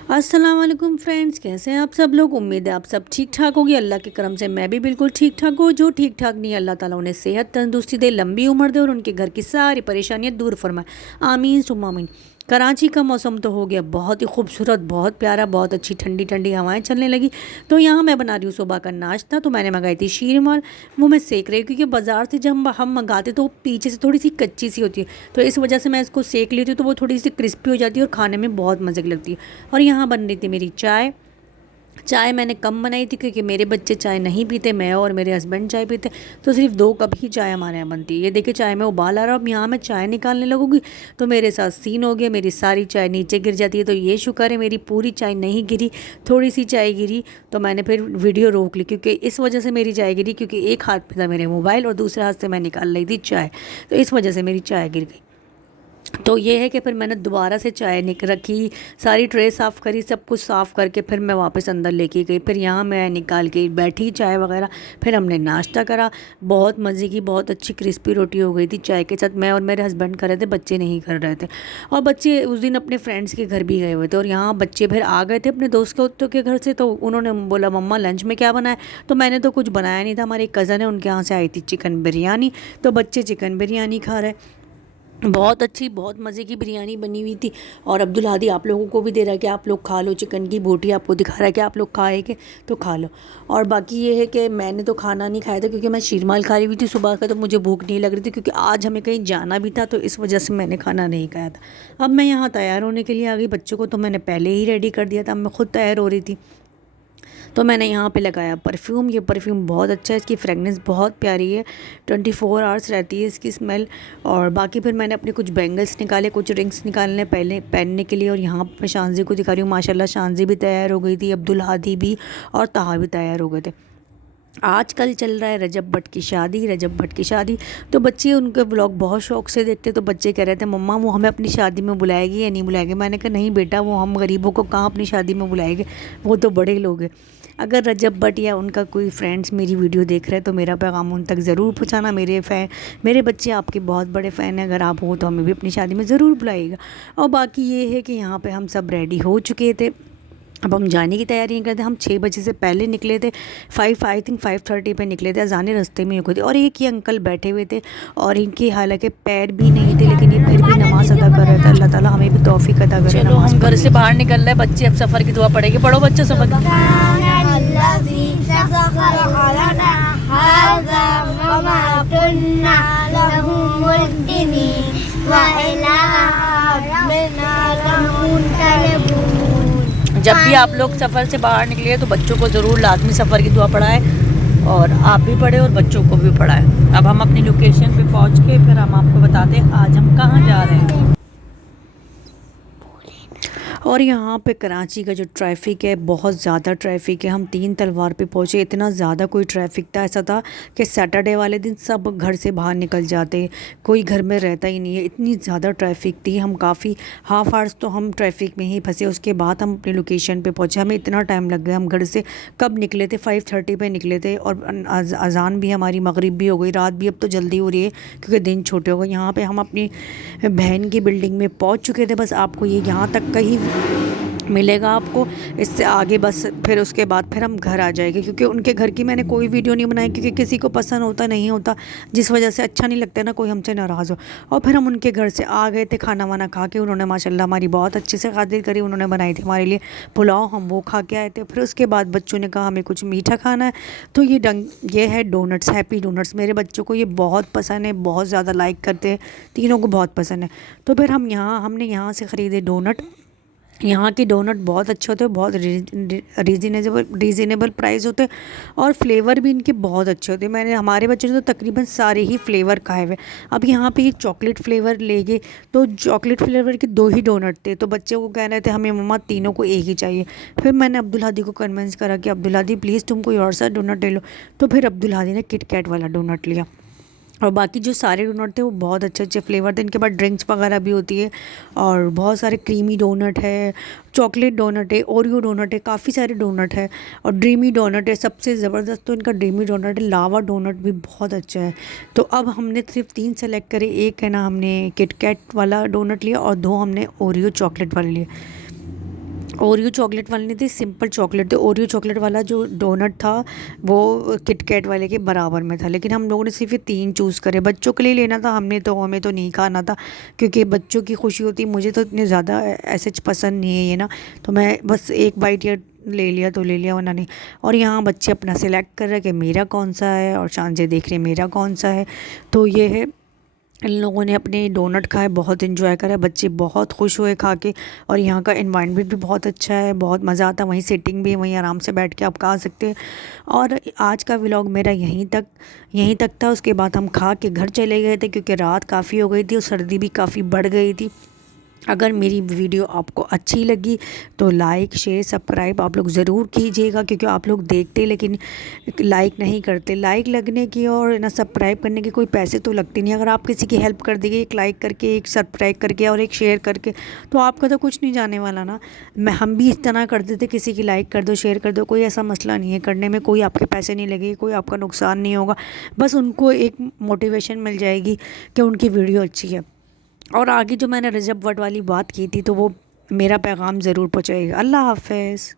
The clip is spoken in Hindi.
अस्सलाम वालेकुम फ्रेंड्स, कैसे हैं आप सब लोग। उम्मीद है आप सब ठीक ठाक होगी। अल्लाह के करम से मैं भी बिल्कुल ठीक ठाक हूँ। जो ठीक ठाक नहीं, अल्लाह ताला उन्हें सेहत तंदुरुस्ती दे, लंबी उम्र दे और उनके घर की सारी परेशानियाँ दूर फरमाए। आमीन सुम्मा आमीन। कराची का मौसम तो हो गया बहुत ही खूबसूरत, बहुत प्यारा, बहुत अच्छी ठंडी ठंडी हवाएं चलने लगी। तो यहाँ मैं बना रही हूँ सुबह का नाश्ता। तो मैंने मंगाई थी शीरमाल, वो मैं सेक रही हूँ क्योंकि बाज़ार से जब हम मंगाते तो वो पीछे से थोड़ी सी कच्ची सी होती है, तो इस वजह से मैं इसको सेक लेती हूँ तो वो थोड़ी सी क्रिस्पी हो जाती है और खाने में बहुत मज़े की लगती है। और यहाँ बन रही थी मेरी चाय। चाय मैंने कम बनाई थी क्योंकि मेरे बच्चे चाय नहीं पीते, मैं और मेरे हस्बैंड चाय पीते, तो सिर्फ 2 कप ही चाय हमारे यहाँ बनती है। ये देखिए चाय में उबाल आ रहा है। अब यहाँ मैं चाय निकालने लगूंगी तो मेरे साथ सीन हो गया, मेरी सारी चाय नीचे गिर जाती है। तो ये शुक्र है मेरी पूरी चाय नहीं गिरी, थोड़ी सी चाय गिरी। तो मैंने फिर वीडियो रोक ली क्योंकि इस वजह से मेरी चाय गिरी, क्योंकि एक हाथ पे था मेरे मोबाइल और दूसरे हाथ से मैं निकाल रही थी चाय, तो इस वजह से मेरी चाय गिर गई। तो ये है कि फिर मैंने दोबारा से चाय रखी, सारी ट्रे साफ़ करी, सब कुछ साफ़ करके फिर मैं वापस अंदर लेके गई। फिर यहाँ मैं निकाल के बैठी चाय वगैरह, फिर हमने नाश्ता करा। बहुत मज़े की, बहुत अच्छी क्रिस्पी रोटी हो गई थी चाय के साथ। मैं और मेरे हस्बैंड कर रहे थे, बच्चे नहीं कर रहे थे। और बच्चे उस दिन अपने फ्रेंड्स के घर भी गए हुए थे और यहाँ बच्चे फिर आ गए थे अपने दोस्तों के घर से। तो उन्होंने बोला मम्मा लंच में क्या बनाया। तो मैंने तो कुछ बनाया नहीं था, हमारी कज़न है उनके यहाँ से आई थी चिकन बिरयानी, तो बच्चे चिकन बिरयानी खा रहे। बहुत अच्छी, बहुत मज़े की बिरयानी बनी हुई थी। और अब्दुल हादी आप लोगों को भी दे रहा है कि आप लोग खा लो, चिकन की बोटी आपको दिखा रहा है कि आप लोग खाएंगे तो खा लो। और बाकी ये है कि मैंने तो खाना नहीं खाया था क्योंकि मैं शीरमाल खा रही हुई थी सुबह का, तो मुझे भूख नहीं लग रही थी क्योंकि आज हमें कहीं जाना भी था, तो इस वजह से मैंने खाना नहीं खाया था। अब मैं यहाँ तैयार होने के लिए आ गई। बच्चों को तो मैंने पहले ही रेडी कर दिया था, अब मैं खुद तैयार हो रही थी। तो मैंने यहाँ पे लगाया परफ्यूम। ये परफ्यूम बहुत अच्छा है, इसकी फ्रेगनेंस बहुत प्यारी है, 24 आवर्स रहती है इसकी स्मेल। और बाकी फिर मैंने अपने कुछ बैंगल्स निकाले, कुछ रिंग्स निकालने पहले पहनने के लिए। और यहाँ पर शानजी को दिखा रही हूँ, माशाल्लाह शानजी भी तैयार हो गई थी, अब्दुल हादी भी और ताहा भी तैयार हो गए थे। आजकल चल रहा है रजब भट्ट की शादी, रजब भट्ट की शादी। तो बच्चे उनके ब्लॉग बहुत शौक से देखते, तो बच्चे कह रहे थे मम्मा वो हमें अपनी शादी में बुलाएगी या नहीं बुलाएगी। मैंने कहा नहीं बेटा, वो हम गरीबों को कहाँ अपनी शादी में बुलाएंगे, वो तो बड़े लोग हैं। अगर रजब भट्ट या उनका कोई फ्रेंड्स मेरी वीडियो देख रहे हैं तो मेरा पैगाम उन तक ज़रूर पहुँचाना। मेरे बच्चे आपके बहुत बड़े फ़ैन हैं, अगर आप हो तो हमें भी अपनी शादी में ज़रूर बुलाइएगा। और बाकी ये है कि यहाँ पे हम सब रेडी हो चुके थे, अब हम जाने की तैयारियां करते। हम 6 बजे से पहले निकले थे, 5 पे निकले थे। अजाने रास्ते में ही थी और एक ही अंकल बैठे हुए थे और इनके हालांकि पैर भी नहीं थे, लेकिन ये फिर भी नमाज़ अदा कर रहे थे। अल्लाह ताला हमें भी तौफीक अदा करे। चलो हम घर से बाहर निकल रहे हैं, बच्चे अब सफ़र की दुआ पड़ेगी। पढ़ो बच्चों सफ़र जब भी आप लोग सफ़र से बाहर निकले तो बच्चों को ज़रूर लाजमी सफ़र की दुआ पढ़ाएं, और आप भी पढ़े और बच्चों को भी पढ़ाएं। अब हम अपनी लोकेशन पे पहुंच के फिर हम आपको बताते हैं आज हम कहाँ जा रहे हैं। और यहाँ पे कराची का जो ट्रैफिक है, बहुत ज़्यादा ट्रैफिक है। हम 3 तलवार पे पहुँचे, इतना ज़्यादा कोई ट्रैफिक था, ऐसा था कि सैटरडे वाले दिन सब घर से बाहर निकल जाते, कोई घर में रहता ही नहीं है, इतनी ज़्यादा ट्रैफिक थी। हम काफ़ी हाफ आवर्स तो हम ट्रैफिक में ही फंसे। उसके बाद हम अपनी लोकेशन पे पहुँचे। हमें इतना टाइम लग गया, हम घर से कब निकले थे, 5:30 पे निकले थे और अजान भी हमारी मगरिब भी हो गई, रात भी अब तो जल्दी हो रही है क्योंकि दिन छोटे हो गए। यहाँ पर हम अपनी बहन की बिल्डिंग में पहुँच चुके थे। बस आपको ये यहाँ तक का ही मिलेगा आपको, इससे आगे बस फिर उसके बाद फिर हम घर आ जाएंगे, क्योंकि उनके घर की मैंने कोई वीडियो नहीं बनाई क्योंकि किसी को पसंद होता नहीं होता, जिस वजह से अच्छा नहीं लगता ना कोई हमसे नाराज़ हो। और फिर हम उनके घर से आ गए थे, खाना वाना खा के उन्होंने माशाल्लाह हमारी बहुत अच्छे से खातिर करी। उन्होंने बनाई थी हमारे लिए पुलाव, हम वो खा के आए थे। फिर उसके बाद बच्चों ने कहा हमें कुछ मीठा खाना है, तो ये है डोनट्स, हैप्पी डोनट्स। मेरे बच्चों को ये बहुत पसंद है, बहुत ज़्यादा लाइक करते हैं, तीनों को बहुत पसंद है। तो फिर हमने यहाँ से ख़रीदे डोनट। यहाँ के डोनट बहुत अच्छे होते हैं, बहुत रीज़नेबल प्राइस होते हैं और फ्लेवर भी इनके बहुत अच्छे होते हैं। हमारे बच्चों ने तो तकरीबन सारे ही फ्लेवर खाए हुए। अब यहाँ पे एक चॉकलेट फ्लेवर ले गए, तो चॉकलेट फ्लेवर के 2 ही डोनट थे, तो बच्चे को कह रहे थे हमें मम्मा तीनों को एक ही चाहिए। फिर मैंने अब्दुल हादी को कन्विंस करा कि अब्दुल हादी प्लीज़ तुम कोई और सा डोनट ले लो। तो फिर अब्दुल हादी ने किट कैट वाला डोनट लिया। और बाकी जो सारे डोनट थे वो बहुत अच्छे अच्छे फ्लेवर थे। इनके पास ड्रिंक्स वगैरह भी होती है और बहुत सारे क्रीमी डोनट है, चॉकलेट डोनट है, ओरियो डोनट है, काफ़ी सारे डोनट है और ड्रीमी डोनट है। सबसे ज़बरदस्त तो इनका ड्रीमी डोनट है, लावा डोनट भी बहुत अच्छा है। तो अब हमने सिर्फ 3 सेलेक्ट करे, एक है ना हमने किट कैट वाला डोनट लिया और 2 हमने ओरियो चॉकलेट वाले लिए। ओरियो चॉकलेट वाली नहीं थी, सिंपल चॉकलेट थी। ओरियो चॉकलेट वाला जो डोनट था वो किटकैट वाले के बराबर में था, लेकिन हम लोगों ने सिर्फ ये 3 चूज़ करे। बच्चों के लिए लेना था हमने, तो हमें तो नहीं खाना था क्योंकि बच्चों की खुशी होती। मुझे तो इतने ज़्यादा ऐसे पसंद नहीं है ये ना, तो मैं बस एक बाइट या ले लिया तो ले लिया, वरना नहीं। और यहाँ बच्चे अपना सिलेक्ट कर रहे हैं कि मेरा कौन सा है, और शान से देख रहे हैं मेरा कौन सा है। तो ये है, इन लोगों ने अपने डोनट खाए, बहुत इन्जॉय करा, बच्चे बहुत खुश हुए खा के। और यहाँ का एनवायरनमेंट भी बहुत अच्छा है, बहुत मज़ा आता है। वहीं सिटिंग भी है, वहीं आराम से बैठ के आप खा सकते हैं। और आज का व्लॉग मेरा यहीं तक था। उसके बाद हम खा के घर चले गए थे क्योंकि रात काफ़ी हो गई थी और सर्दी भी काफ़ी बढ़ गई थी। अगर मेरी वीडियो आपको अच्छी लगी तो लाइक शेयर सब्सक्राइब आप लोग ज़रूर कीजिएगा, क्योंकि आप लोग देखते लेकिन लाइक नहीं करते। लाइक लगने की और ना सब्सक्राइब करने के कोई पैसे तो लगते नहीं। अगर आप किसी की हेल्प कर देंगे एक लाइक करके, एक सब्सक्राइब करके और एक शेयर करके, तो आपका तो कुछ नहीं जाने वाला ना। हम भी इस तरह करते थे, किसी की लाइक कर दो शेयर कर दो, कोई ऐसा मसला नहीं है करने में, कोई आपके पैसे नहीं लगेगी, कोई आपका नुकसान नहीं होगा। बस उनको एक मोटिवेशन मिल जाएगी कि उनकी वीडियो अच्छी है। और आगे जो मैंने रजब वट वाली बात की थी, तो वो मेरा पैगाम ज़रूर पहुँचाएगा। अल्लाह हाफ़िज़।